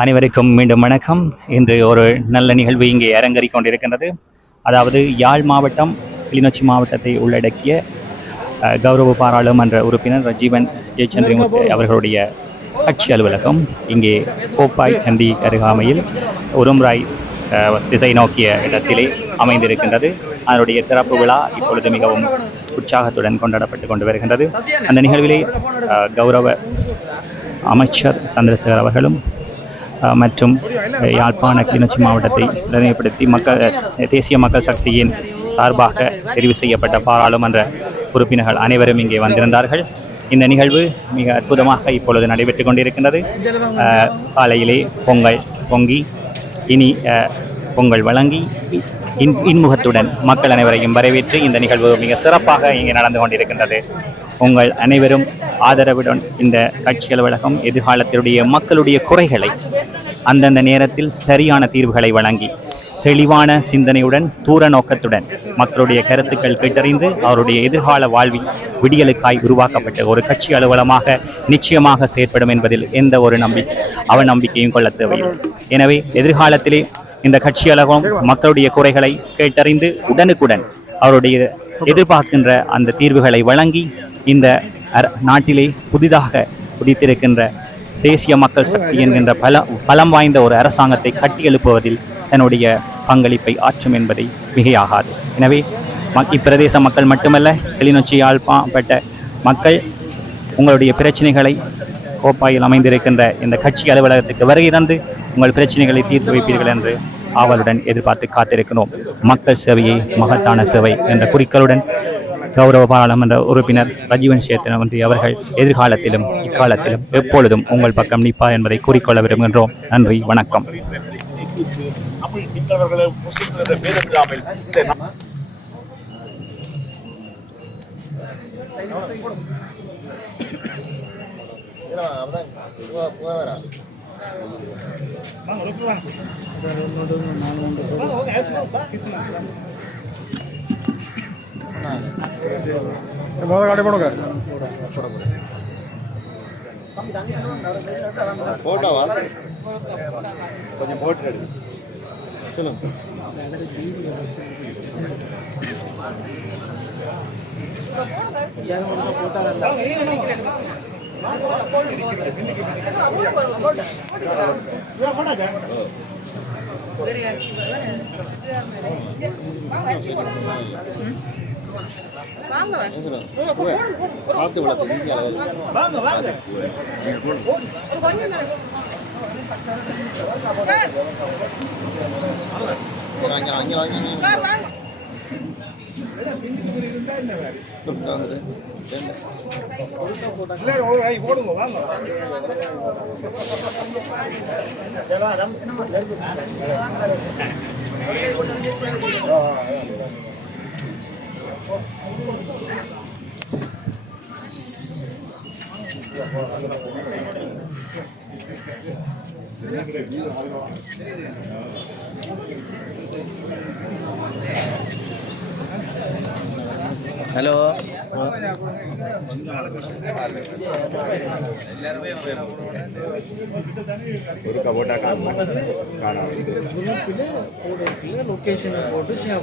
அனைவருக்கும் மீண்டும் வணக்கம். இன்று ஒரு நல்ல நிகழ்வு இங்கே அரங்கேறிக் கொண்டிருக்கின்றது. அதாவது யாழ் மாவட்டம், கிளிநொச்சி மாவட்டத்தை உள்ளடக்கிய கௌரவ பாராளுமன்ற உறுப்பினர் ஜீவன் ஜெயச்சந்திரமுத்து அவர்களுடைய கட்சி அலுவலகம் இங்கே கோப்பாய் சந்தி அருகாமையில் உரும்ராய் திசை நோக்கிய இடத்திலே அமைந்திருக்கின்றது. அதனுடைய திறப்பு விழா இப்பொழுது மிகவும் உற்சாகத்துடன் கொண்டாடப்பட்டு கொண்டு வருகின்றது. அந்த நிகழ்விலே கௌரவ அமைச்சர் சந்திரசேகர் அவர்களும் மற்றும் யாழ்ப்பாண கிளிநொச்சி மாவட்டத்தை பிரதிநிதிப்படுத்தி தேசிய மக்கள் சக்தியின் சார்பாக தெரிவு செய்யப்பட்ட பாராளுமன்ற உறுப்பினர்கள் அனைவரும் இங்கே வந்திருந்தார்கள். இந்த நிகழ்வு மிக அற்புதமாக இப்பொழுது நடைபெற்று கொண்டிருக்கின்றது. காலையிலே பொங்கல் பொங்கி இனி பொங்கல் வழங்கி இன்முகத்துடன் மக்கள் அனைவரையும் வரவேற்று இந்த நிகழ்வு மிக சிறப்பாக இங்கே நடந்து கொண்டிருக்கின்றது. உங்கள் அனைவரும் ஆதரவுடன் இந்த கட்சி அலுவலகம் எதிர்காலத்தினுடைய மக்களுடைய குறைகளை அந்தந்த நேரத்தில் சரியான தீர்வுகளை வழங்கி தெளிவான சிந்தனையுடன் தூர நோக்கத்துடன் மக்களுடைய கருத்துக்கள் கேட்டறிந்து அவருடைய எதிர்கால வாழ்வில் விடியலுக்காய் உருவாக்கப்பட்ட ஒரு கட்சி அலுவலகமாக நிச்சயமாக செயற்படும் என்பதில் எந்த ஒரு அவநம்பிக்கையும் கொள்ள தேவையில்லை. எனவே எதிர்காலத்திலே இந்த கட்சி அலுவலகம் மக்களுடைய குறைகளை கேட்டறிந்து உடனுக்குடன் அவருடைய எதிர்பார்க்கின்ற அந்த தீர்வுகளை வழங்கி இந்த நாட்டிலே புதிதாக உதித்திருக்கின்ற தேசிய மக்கள் சக்தி என்கின்ற பலம் வாய்ந்த ஒரு அரசாங்கத்தை கட்டியெழுப்புவதில் தன்னுடைய பங்களிப்பை ஆற்றும் என்பதை மிகையாகாது. எனவே இப்பிரதேச மக்கள் மட்டுமல்ல, கிளிநொச்சி யாழ்ப்பாணப்பட்ட மக்கள் உங்களுடைய பிரச்சனைகளை கோப்பாயில் அமைந்திருக்கின்ற இந்த கட்சி அலுவலகத்துக்கு வருகை தந்து உங்கள் பிரச்சனைகளை தீர்த்து வைப்பீர்கள் என்று ஆவலுடன் எதிர்பார்த்து காத்திருக்கிறோம். மக்கள் சேவையை மகத்தான சேவை என்ற குறிக்கோளுடன் கௌரவ பாராளுமன்ற உறுப்பினர் ரஜீவன் சேத்திரமன்றி அவர்கள் எதிர்காலத்திலும் இக்காலத்திலும் எப்பொழுதும் உங்கள் பக்கம் நிற்பார் என்பதை கூறிக்கொள்ள விரும்புகின்றோம். நன்றி, வணக்கம். गाड़ी पड़ोगे போட்டோவா கொஞ்சம் போட்டு சொல்லுங்க. பார்த்து விளக்கு வாங்க வாங்க போடுங்க வாங்க. ഹലോ ലൊക്കേഷൻ പോട്ട് ഷെയർ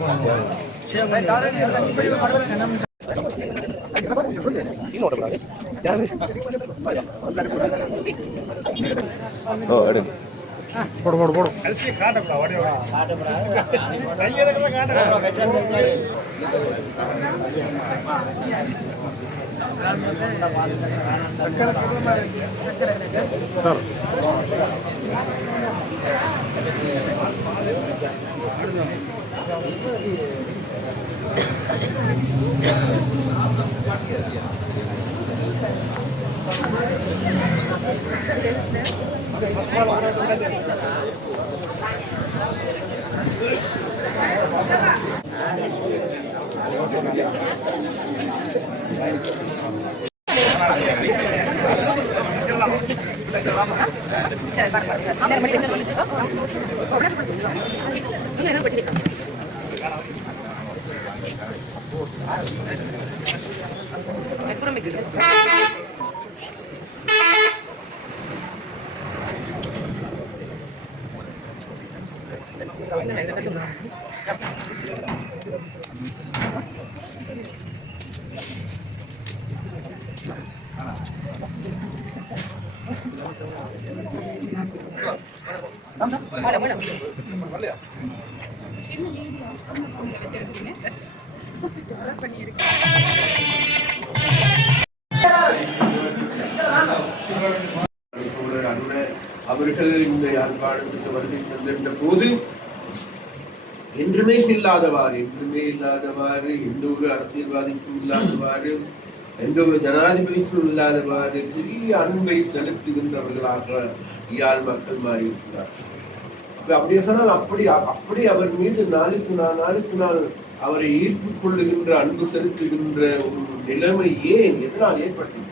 போடு போடு போடு சார். அவர்கள் இந்த யாழ்ப்பாணத்துக்கு வருகை தந்திருந்த போது என்றுமே இல்லாதவாறு எந்த ஒரு அரசியல்வாதிக்கும் இல்லாதவாறு எந்த ஒரு ஜனாதிபதிக்கும் இல்லாதவாறு பெரிய அன்பை செலுத்துகின்றவர்களாக யாழ் மக்கள் மாறியிருக்கிறார்கள். அப்படியே சொன்னால் அப்படி அவர் மீது நாளுக்கு நாள் அவரை ஈர்ப்பு கொள்ளுகின்ற அன்பு செலுத்துகின்ற ஒரு நிலைமை எதனால் ஏற்பட்டது?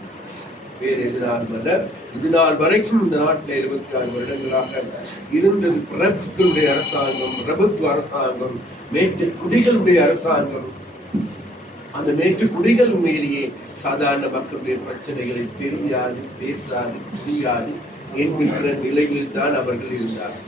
வேறு எதனால் அல்ல, இது நாள் வரைக்கும் இந்த நாட்டில் 26 வருடங்களாக இருந்தது பிரபுக்களுடைய அரசாங்கம், பிரபுத்துவ அரசாங்கம், மேட்டு குடிகளுடைய அரசாங்கம். அந்த மேட்டு குடிகள் உண்மையிலேயே சாதாரண மக்களுடைய பிரச்சனைகளை தெரியாது, பேசாது, புரியாது என்கின்ற நிலையில் தான் அவர்கள் இருந்தார்கள்.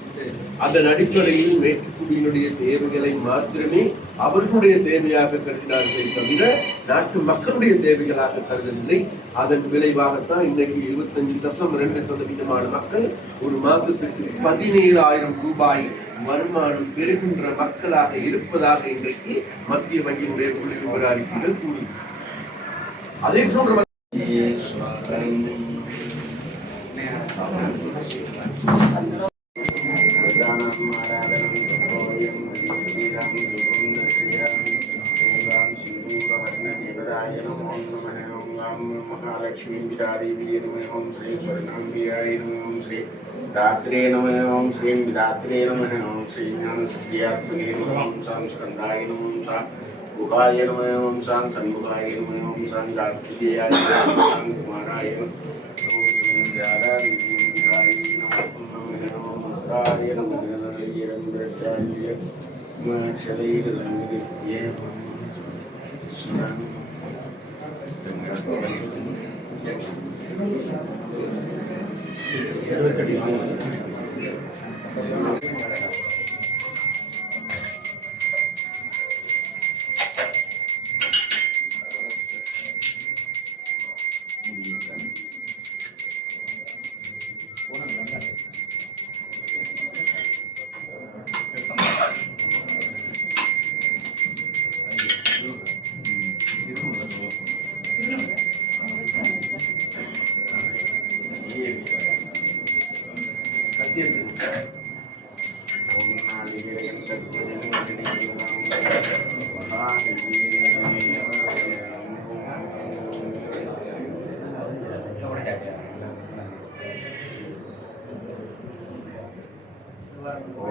அதன் அடிப்படையில் மேட்டுக்குடியினுடைய தேவைகளை மாத்திரமே அவர்களுடைய தேவையாக கருதினார்களே தவிர நாட்டு மக்களுடைய தேவைகளாக கருதவில்லை. அதன் விளைவாகத்தான் இன்றைக்கு 25.2% மக்கள் ஒரு மாசத்துக்கு 17,000 ரூபாய் வருமானம் பெறுகின்ற மக்களாக இருப்பதாக இன்றைக்கு மத்திய வங்கியினுடைய புள்ளி விவர அறிக்கைகள் கூறுகிறது. அதே போன்ற महालक्ष्मी विदादेवी नमः ओम श्री स्वर्णाम्बिकाय नमः ओम श्री दात्रे नमः ओम श्री विदात्रे नमः ओम श्री ज्ञान सिद्ध्यात्मने नमः ओम शां स्कंदाय नमः ओम शां गुहाय नमः ओम शां संगुहाय नमः ओम शां कार्तिकेयाय नमः ओम कुमाराय नमः ओम श्री विद्यादेवी विदाय नमः ओम अस्राय नमः येरंद्रचार्य क्षदैर लंघिते सुरं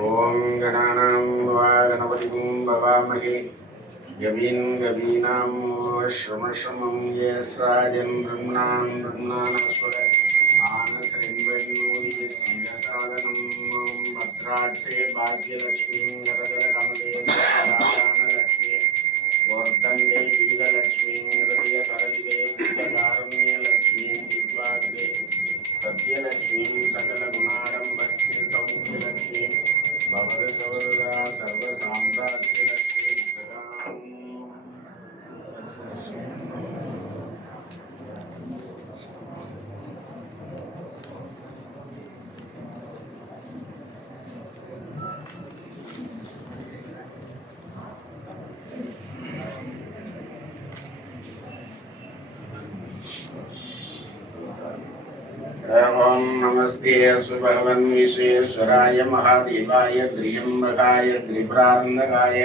ओम गणानां गणपतिं भवामहे गवीं गवीनां श्रमश्रमं यस्राजन् ब्रह्मणास्वर आनश्रीन्वन्नूरिशीलसाधनं भद्राक्षे भाग्यलक्ष्मीं नरदरकमले राजानलक्ष्मी वर्धन्ते वीरलक्ष्मीं हृदयसरलिते भूतकारुण्यलक्ष्मीं दिग्वाग्रे सत्यलक्ष्मीं सकलगुणारम्भक्ते सौख्यलक्ष्मीं भवदसौरदा सर्वसाम्राज्यलक्ष्मीं सदाम् ओम नमस्ते भगवन् विश्वेश्वराय महादेवाय त्र्यंबकाय त्रिपुरांधकाय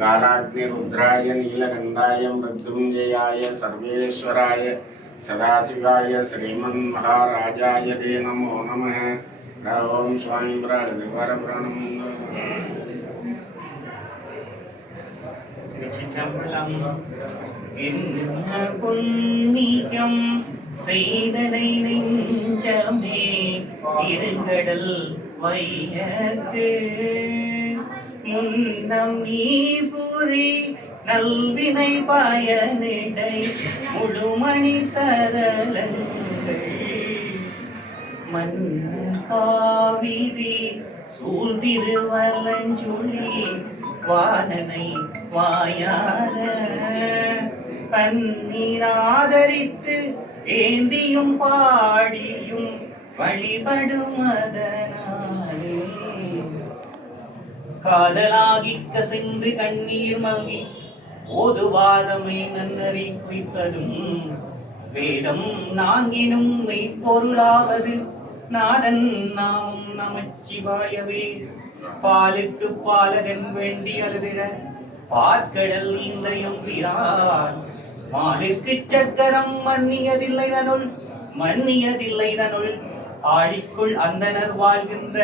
कालाग्निरुद्राय नीलकंठाय मृत्युंजयाय सर्वेश्वराय सदाशिवाय श्रीमन्महाराजाय ते नमो नमः। ओम स्वामी प्राणम புண்ணியம் செய்தனை நெஞ்சமே இருகடல் வையத்து முன்னம் நீ புரி நல்வினை பயனிடை முழுமணி தரலங்கள் மன்ன காவிரி சூழ்திருவலஞ்சுழி வானனை வாயார பன்னீராதரித்து ஏந்தியும் பாடியும் வழிபடுமதனாலே காதலாகி கசிந்து கண்ணீர் மல்கி ஓதுவாதமே நன்னறி குய்ப்பதும் வேதம் நான்கினும் மெய்ப்பொருளாவது நாதன் நாம் நமச்சிவாயவே பாலுக்கு பாலகன் வேண்டி அழுதிட பாற்கடல் இந்திரியம் வீரான் மாலுக்கு சக்கரம் மன்னியதில்லை தனுள் ஆழிக்குள் அந்தனர் வாழ்கின்ற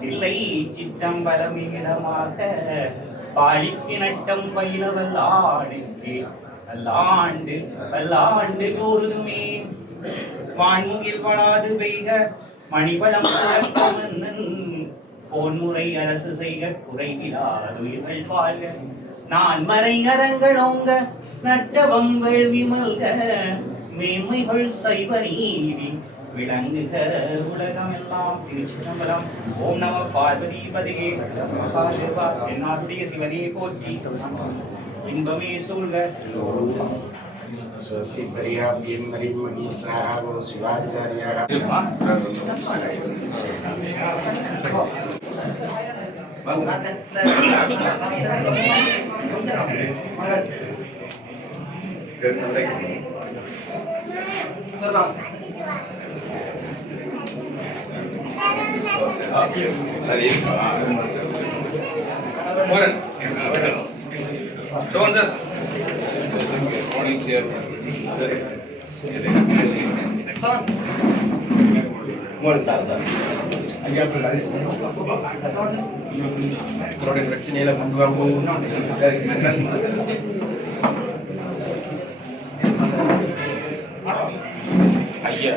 தில்லை சிற்றம்பலமீடமாக பாலிக்கு நட்டம் பயிலவல்லாடுக்கு பல்லாண்டு கூறுதுமே வான்முகில் வளாது பெய்க மணிவளம் மன்னன் போன்முறை அரசு செய்க குறைவிலாதுயிர்கள் வாழ்க நான் மறை அரங்களோங்க நற்றவம் வேள்வி மல்க மேன்மைகள் சைவ நீதி விளங்குக உலகமெல்லாம். திருச்சிற்றம்பலம். ஓம் நம பார்வதி பதையே என்னாருடைய சிவனே போற்றி இன்பமே சூழ்க. स्वसी पर्याप्यं मरिमहि साहवो शिवाचार्याः பிரச்சனையில கொண்டு வரும்போது ஐயா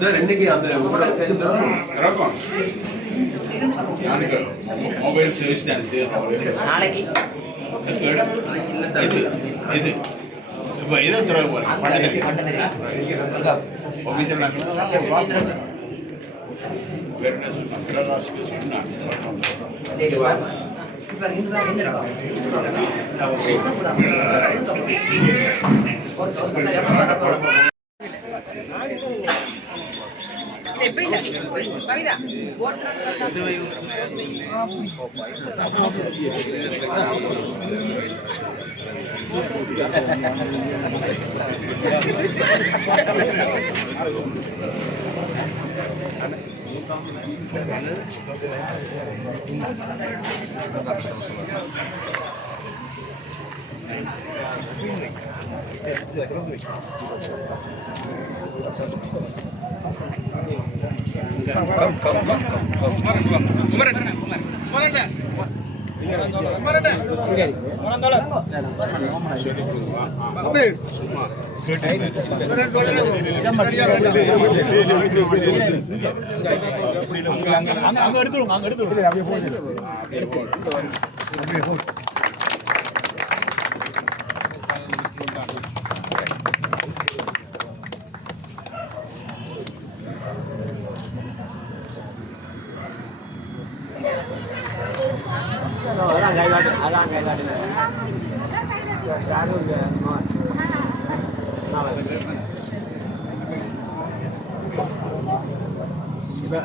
சார் இன்னைக்கு அந்த மொபைல் சர்வீஸ் நாளைக்கு இது இப்போ இதை துறை போகிறேன் ஆஃபீஸில் வேறு என்ன சொன்னான் பிரகாஷ்க்கு சொன்னான்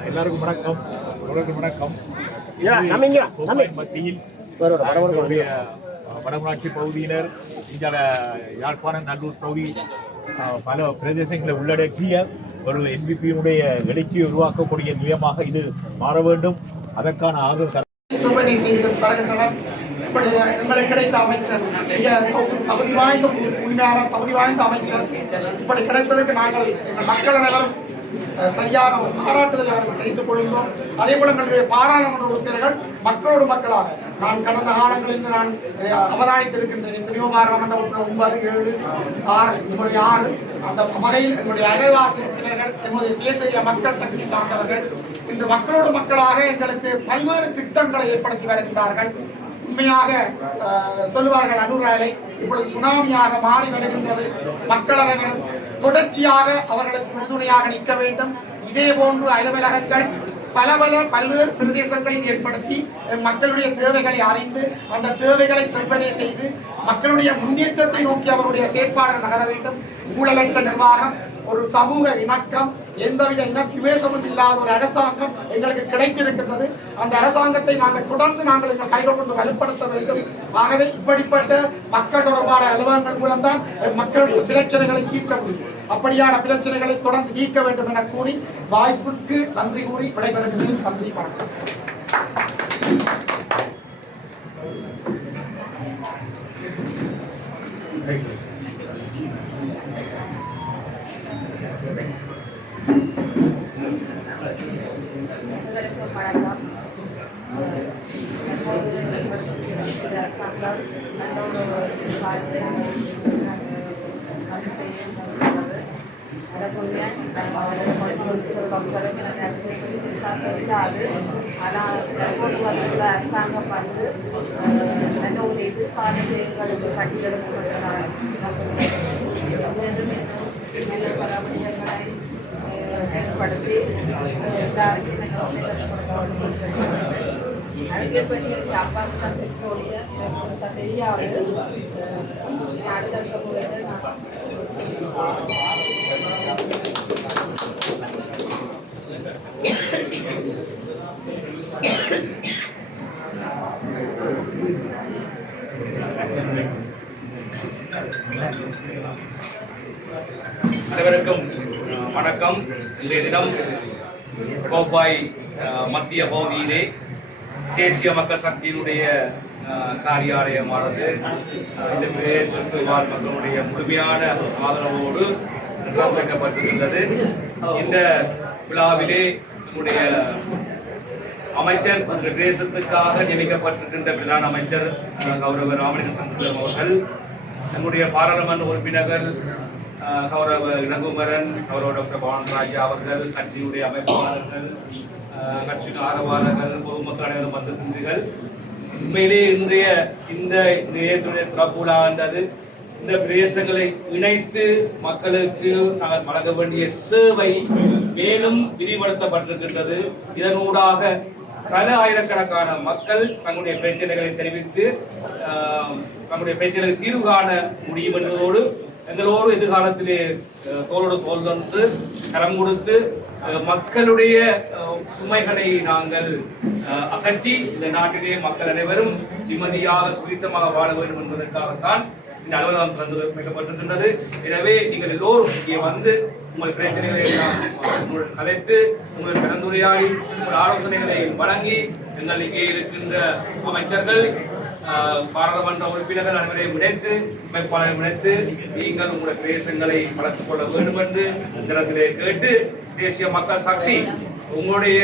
எல்லாருக்கும் வணக்கம். வணக்கம். மத்தியில் நம்முடைய வடமராட்சி பகுதியினர் இங்கே யாழ்ப்பாணம் நல்லூர் பகுதி பல பிரதேசங்களை உள்ளடக்கிய ஒரு என்பிபியினுடைய எழுச்சியை உருவாக்கக்கூடிய நிலையமாக இது மாற வேண்டும். அதற்கான ஆதரவு சோதனை செய்து வருகின்றனர். எங்களுக்கு கிடைத்த அமைச்சர் தகுதி வாய்ந்த உரிமையாளர், தகுதி வாய்ந்த அமைச்சர் இப்படி கிடைத்ததற்கு நாங்கள் எங்கள் மக்கள் அனைவரும் சரியான ஒரு பாராட்டுதலை அவர்கள் தெரிந்து கொள்கின்றோம். அதே போல எங்களுடைய பாராளுமன்ற உறுப்பினர்கள் மக்களோடு மக்களாக நான் கடந்த காலங்களில் நான் அவதானித்திருக்கின்றேன். எத்தனையோ பாராளுமன்ற உறுப்பினர் 9, 7, 6 6 அந்த வகையில் எங்களுடைய அடைவாசி உறுப்பினர்கள் எங்களுடைய தேசிய மக்கள் சக்தி சார்ந்தவர்கள் இன்று மக்களோடு மக்களாக எங்களுக்கு பல்வேறு திட்டங்களை ஏற்படுத்தி வருகின்றார்கள். உண்மையாக சொல்லுவார்கள் அனுராலை இப்பொழுது சுனாமியாக மாறி வருகின்றது. மக்கள் அனைவரும் தொடர்ச்சியாக அவர்களுக்கு உறுதுணையாக நிற்க வேண்டும். இதே போன்று அலுவலகங்கள் பல்வேறு பிரதேசங்களில் ஏற்படுத்தி மக்களுடைய தேவைகளை அறிந்து அந்த தேவைகளை செவ்வனே செய்து மக்களுடைய முன்னேற்றத்தை நோக்கி அவருடைய செயற்பாடுகள் நகர வேண்டும். ஊழலற்ற நிர்வாகம், ஒரு சமூக இணக்கம், எந்தவித இனத்துவேசமும் இல்லாத ஒரு அரசாங்கம் எங்களுக்கு கிடைத்திருக்கின்றது. அந்த அரசாங்கத்தை தொடர்ந்து நாங்கள் எங்கள் கையில் கொண்டு வலுப்படுத்த வேண்டும். ஆகவே இப்படிப்பட்ட மக்கள் தொடர்பான அலுவலகங்கள் மூலம்தான் மக்களுடைய பிரச்சனைகளை தீர்க்க முடியும். அப்படியான பிரச்சனைகளை தொடர்ந்து தீர்க்க வேண்டும் என கூறி வாய்ப்புக்கு நன்றி கூறி விடைபெறுகிறேன். நன்றி, வணக்கம். அரசாங்கம் வந்து நல்ல ஒரு எதிர்காலத்தை எங்களுக்கு கட்டியெடுக்கப்பட்டதாக ஏற்படுத்தி எல்லாருக்கும் அரசியல் பற்றி அப்பா சட்டத்தோடைய தெரியாது. அடுத்தடுத்த முறையில் அனைவருக்கும் வணக்கம். இன்றைய தினம் கோப்பாய் மத்திய பகுதியிலே தேசிய மக்கள் சக்தியினுடைய காரியாலயமானது இந்த பிரதேசத்து வாழ் மக்களுடைய முழுமையான ஆதரவோடு திறக்கப்பட்டிருந்தது. இந்த விழாவிலே நம்முடைய அமைச்சர் இந்த பிரதேசத்துக்காக நியமிக்கப்பட்டிருக்கின்ற பிரதான அமைச்சர் கௌரவ ராமலிங்க சந்திரசேகர் அவர்கள், நம்முடைய பாராளுமன்ற உறுப்பினர்கள் கௌரவ இளங்குமரன், கௌரவ டாக்டர் பவன்ராஜா அவர்கள், கட்சியுடைய அமைப்பாளர்கள், கட்சியின் ஆதரவாளர்கள், பொதுமக்கள் அனைவரும் வந்திருக்கின்றீர்கள். உண்மையிலே இன்றைய இந்த நிலையத்துடைய திறப்பு விழா என்றது இந்த பிரதேசங்களை இணைத்து மக்களுக்கு நாங்கள் வழங்க வேண்டிய சேவை மேலும் விரிவுபடுத்தப்பட்டிருக்கின்றது. இதனூடாக பல ஆயிரக்கணக்கான மக்கள் தங்களுடைய பிரச்சனைகளை தெரிவித்து தங்களுடைய பிரச்சனைகளை தீர்வு காண முடியும் என்பதோடு எங்களோடு எதிர்காலத்திலே தோளோடு தோல் தந்து கரம் கொடுத்து மக்களுடைய சுமைகளை நாங்கள் அகற்றி இந்த நாட்டிலே மக்கள் அனைவரும் நிம்மதியாக சுயேட்சமாக வாழ வேண்டும் என்பதற்காகத்தான் இந்த அலுவலகம் திறந்து வைக்கப்பட்டிருக்கின்றது. எனவே நீங்கள் எல்லோரும் இங்கே வந்து உங்கள் பிரச்சனைகளை எல்லாம் கலைத்து உங்கள் கலந்துரையாடி உங்கள் ஆலோசனைகளை வழங்கி எங்கள் இங்கே இருக்கின்ற அமைச்சர்கள், பாராளுமன்ற உறுப்பினர்கள் அனைவரையும் இணைத்து அமைப்பாளர்கள் இணைத்து நீங்கள் உங்களுடைய பிரதேசங்களை வளர்த்துக் கொள்ள வேண்டும் என்று இந்த இடத்திலே கேட்டு, தேசிய மக்கள் சக்தி உங்களுடைய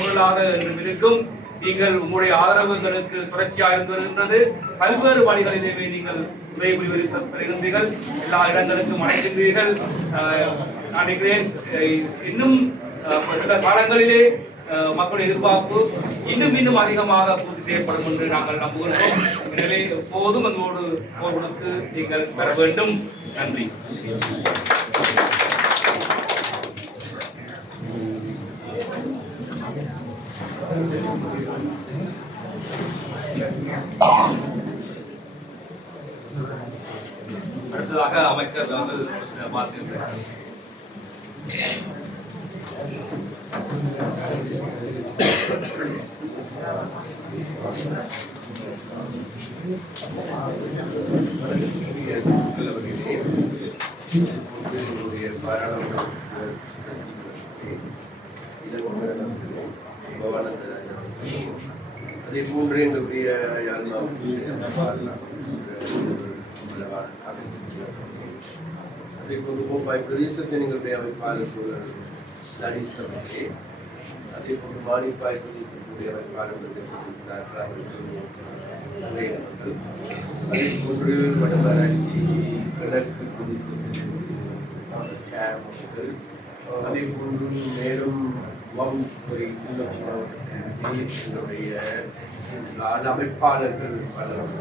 பொருளாக இருக்கும். நீங்கள் உங்களுடைய ஆதரவுகளுக்கு தொடர்ச்சியாக இருந்து வருகின்றது. பல்வேறு வழிகளிலேயே நீங்கள் உதவி பெறுகின்றீர்கள். எல்லா இடங்களுக்கும் அழைக்கின்றீர்கள். நான் நினைக்கிறேன் இன்னும் சில காலங்களிலே மக்களுடைய எதிர்பார்ப்பு இன்னும் அதிகமாக பூர்த்தி செய்யப்படும் என்று நாங்கள் நம்புகின்றோம். எனவே எப்போதும் அதோடு போர் கொடுத்து நீங்கள் பெற வேண்டும். நன்றி. அடுத்ததாக அமைச்சர் அவர்கள் ஒரு சில வார்த்தைகள். எங்களுடைய பாராளுமன்ற அதே போன்று எங்களுடைய அதே போன்று கோப்பாய் பிரதேசத்தின் எங்களுடைய அமைப்பாளர் தனீஷ் அவர்களே, அதே போன்று மானிப்பாய் பிரதேசத்துடைய அமைப்பாளர் அதே போன்று வடமராட்சி கிழக்கு பிரதேசத்தின் அதே போன்று மேலும் வகுப்புறை கிளிநொச்சியினுடைய அமைப்பாளர்கள் பலர்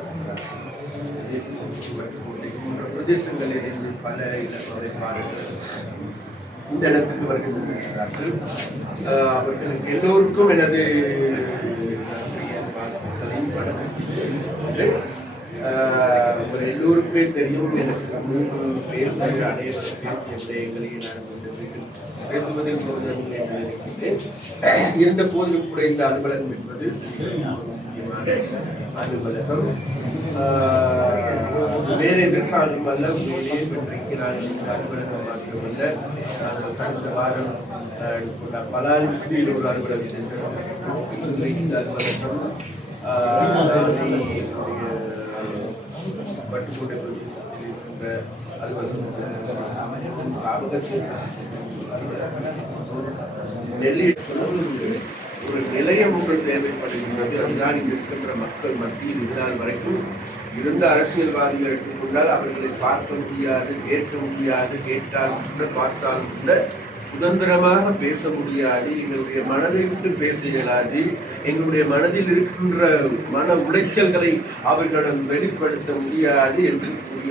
போன்ற பிரதேசங்களில் இருந்து பல இலக்கு அமைப்பாளர்கள் இந்த இடத்துக்கு வருகின்றார்கள். அவர்களுக்கு எல்லோருக்கும் எனது ஒரு எல்லோருக்குமே தெரியும். எனக்கு முன்பு பேசிய அனைவரும் பேசிய விடயங்களை நான் பேசுவதில் நினைக்கிறேன். இருந்த போதிலும் கூட இந்த அலுவலகம் என்பது முக்கியமான அலுவலகம். வேற எதற்காலும் அல்ல, உண்மையிலேயே இன்றைக்கு நாங்கள் இந்த அலுவலகம் மாத்திரமல்ல, நாங்கள் கடந்த வாரம் பலால் விடுதியில் ஒரு அலுவலகம் இந்த அலுவலகம் பட்டுக்கோட்டை பிரதேசத்தில் இருக்கின்ற அலுவலகம் ஒரு நிலையம் ஒன்று தேவைப்படுகின்றது. அதுதான் இங்கு இருக்கின்ற மக்கள் மத்தியில் இதனால் வரைக்கும் இருந்த அரசியல்வாதிகள் எடுத்துக்கொண்டால் அவர்களை பார்க்க முடியாது, கேட்க முடியாது, கேட்டால் கூட பார்த்தால் கூட சுதந்திரமாக பேச முடியாது. எங்களுடைய மனதை விட்டு பேச இயலாது. எங்களுடைய மனதில் இருக்கின்ற மன உளைச்சல்களை அவர்களிடம் வெளிப்படுத்த முடியாது என்று கூறிய